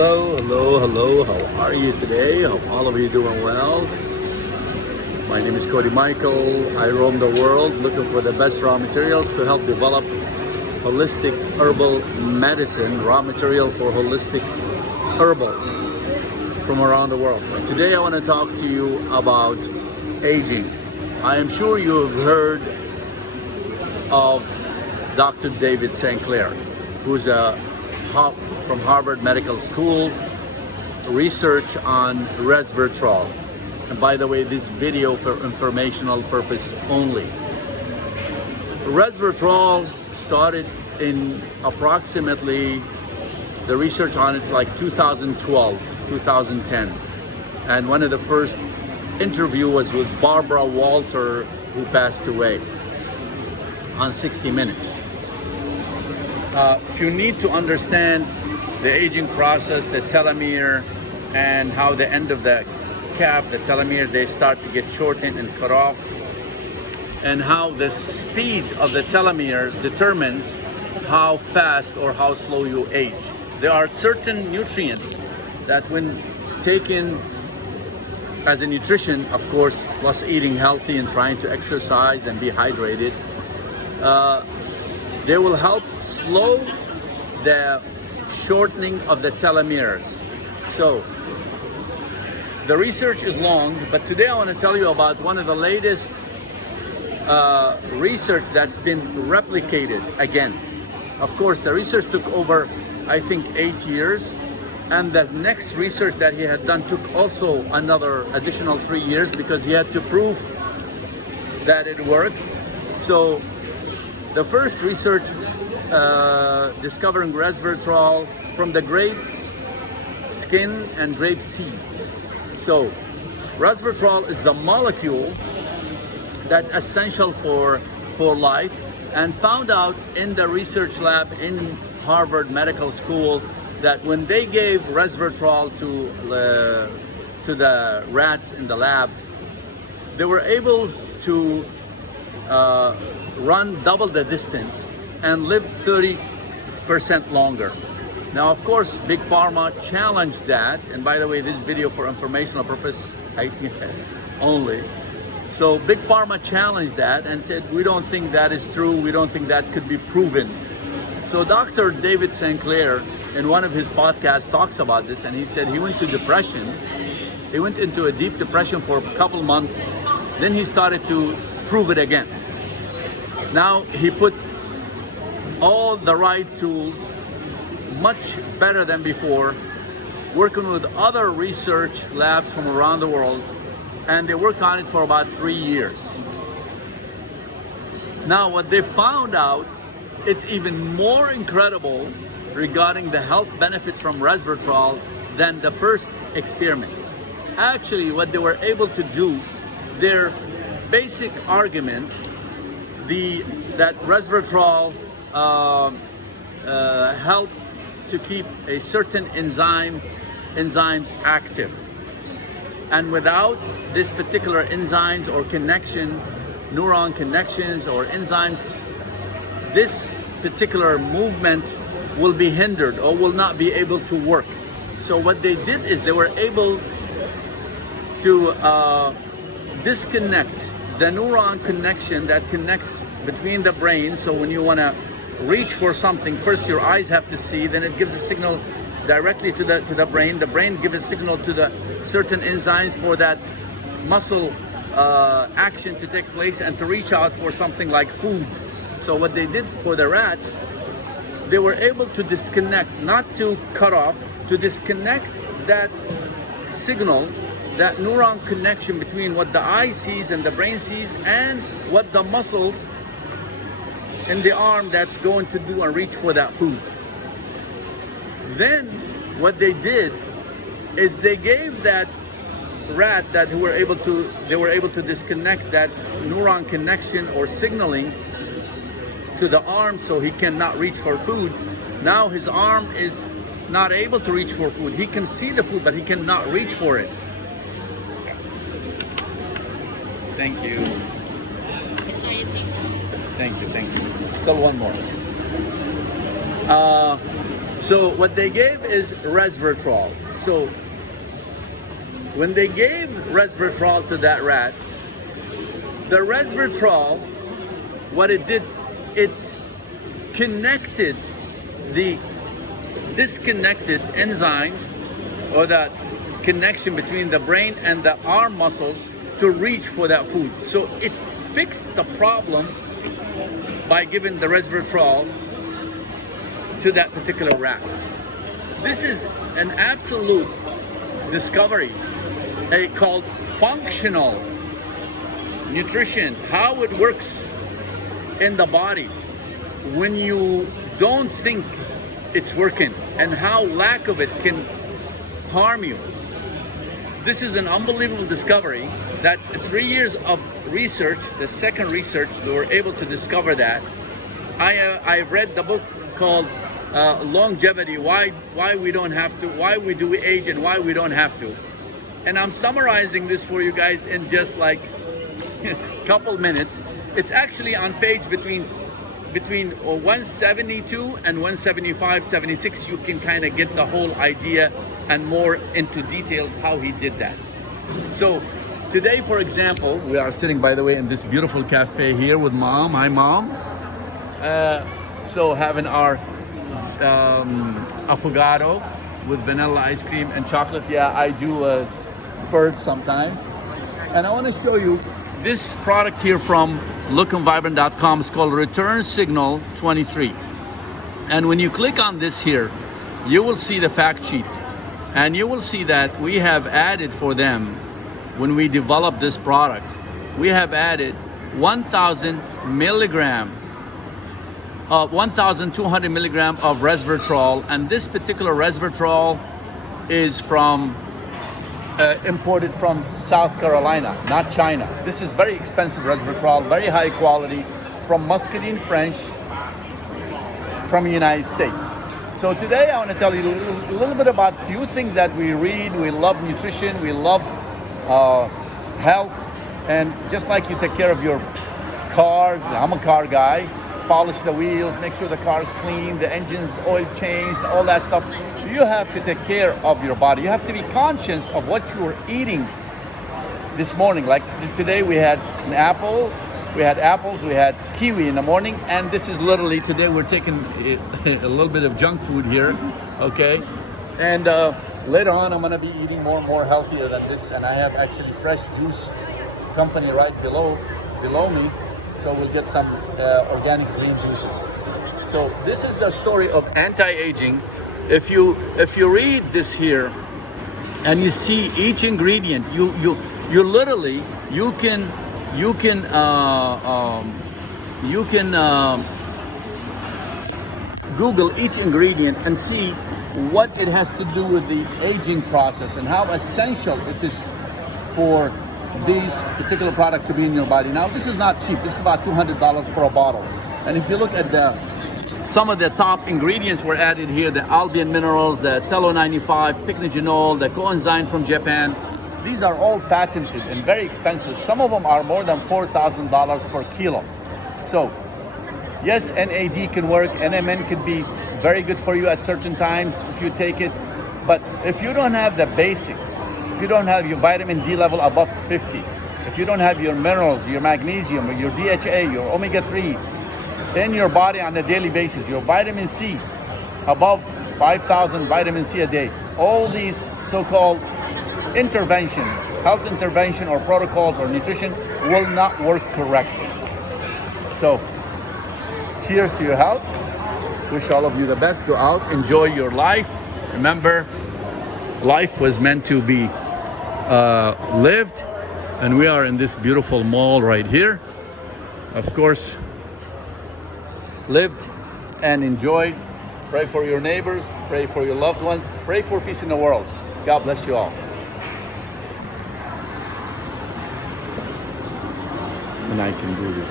Hello, hello, hello. How are you today? Hope all of you doing well. My name is Cody Michael. I roam the world looking for the best raw materials to help develop holistic herbal medicine, raw material for holistic herbals from around the world. And today I want to talk to you about aging. I am sure you have heard of Dr. David Sinclair, who's from Harvard Medical School, research on resveratrol. And by the way, this video for informational purpose only. Resveratrol started in approximately the research on it like 2012, 2010. And one of the first interview was with Barbara Walter, who passed away, on 60 Minutes. If you need to understand the aging process, the telomere, and how the end of the cap, the telomere, they start to get shortened and cut off, and how the speed of the telomeres determines how fast or how slow you age. There are certain nutrients that when taken as a nutrition, of course, plus eating healthy and trying to exercise and be hydrated, they will help slow the shortening of the telomeres. So the research is long, but today I want to tell you about one of the latest research that's been replicated again. Of course, the research took over, I think, 8 years, and the next research that he had done took also another additional 3 years because he had to prove that it worked. So the first research discovering resveratrol from the grapes, skin, and grape seeds. So resveratrol is the molecule that's essential for life, and found out in the research lab in Harvard Medical School that when they gave resveratrol to the rats in the lab, they were able to run double the distance and live 30% longer. Now, of course, Big Pharma challenged that. And by the way, this video for informational purpose only. So Big Pharma challenged that and said, we don't think that is true. We don't think that could be proven. So Dr. David Sinclair, in one of his podcasts, talks about this, and he said he went to depression. He went into a deep depression for a couple months. Then he started to prove it again. Now he put all the right tools, much better than before, working with other research labs from around the world, and they worked on it for about 3 years. Now what they found out, it's even more incredible regarding the health benefits from resveratrol than the first experiments. Actually, what they were able to do, their basic argument, that resveratrol help to keep a certain enzymes active, and without this particular enzymes or connection, neuron connections or enzymes, this particular movement will be hindered or will not be able to work. So what they did is they were able to disconnect the neuron connection that connects between the brain. So when you want to reach for something, first your eyes have to see, then it gives a signal directly to the brain. The brain gives a signal to the certain enzymes for that muscle action to take place and to reach out for something like food. So what they did for the rats, they were able to disconnect, not to cut off, to disconnect that signal, that neuron connection between what the eye sees and the brain sees and what the muscle in the arm that's going to do and reach for that food. Then what they did is they gave that rat that they were able to disconnect that neuron connection or signaling to the arm so he cannot reach for food. Now his arm is not able to reach for food. He can see the food, but he cannot reach for it. Thank you. Thank you. Still one more. So what they gave is resveratrol. So when they gave resveratrol to that rat, the resveratrol, what it did, it connected the disconnected enzymes, or that connection between the brain and the arm muscles to reach for that food. So it fixed the problem by giving the resveratrol to that particular rat. This is an absolute discovery, called functional nutrition, how it works in the body when you don't think it's working, and how lack of it can harm you. This is an unbelievable discovery that 3 years of research, the second research, they were able to discover that. I read the book called Longevity, why we don't have to, why we do age and why we don't have to. And I'm summarizing this for you guys in just like a couple minutes. It's actually on page between 172 and 175, 76. You can kind of get the whole idea and more into details how he did that. So today, for example, we are sitting, by the way, in this beautiful cafe here with Mom. Hi, Mom. So having our affogato with vanilla ice cream and chocolate. Yeah, I do spurt sometimes. And I want to show you this product here from lookandvibrant.com. It's called Return Signal 23. And when you click on this here, you will see the fact sheet. And you will see that we have added for them, when we developed this product, we have added 1,000 milligram 1,200 milligram of resveratrol, and this particular resveratrol is from imported from South Carolina, not China. This is very expensive resveratrol, very high quality, from Muscadine French, from the United States. So today I want to tell you a little bit about a few things that we read. We love nutrition, we love health, and just like you take care of your cars, I'm a car guy, polish the wheels, make sure the car is clean, the engine's oil changed, all that stuff. You have to take care of your body. You have to be conscious of what you are eating this morning. Like today we had an apple, we had apples, we had kiwi in the morning, and this is literally, today we're taking a little bit of junk food here, okay? And later on I'm gonna be eating more healthier than this, and I have actually fresh juice company right below me. So we'll get some organic green juices. So this is the story of anti-aging. If you read this here and you see each ingredient, you literally you can Google each ingredient and see what it has to do with the aging process and how essential it is for these particular product to be in your body. Now this is not cheap. This is about $200 per bottle. And if you look at some of the top ingredients were added here, the Albion minerals, the Telo 95, pycnogenol, the coenzyme from Japan. These are all patented and very expensive. Some of them are more than $4,000 per kilo. So yes, NAD can work, NMN can be very good for you at certain times if you take it. But if you don't have the basic, if you don't have your vitamin D level above 50, if you don't have your minerals, your magnesium, your DHA, your omega-3 in your body on a daily basis, your vitamin C above 5,000 vitamin C a day, all these so-called intervention, health intervention or protocols or nutrition will not work correctly. So cheers to your health. Wish all of you the best. Go out, enjoy your life. Remember, life was meant to be lived, and we are in this beautiful mall right here. Of course, lived and enjoyed. Pray for your neighbors, pray for your loved ones, pray for peace in the world. God bless you all. And I can do this.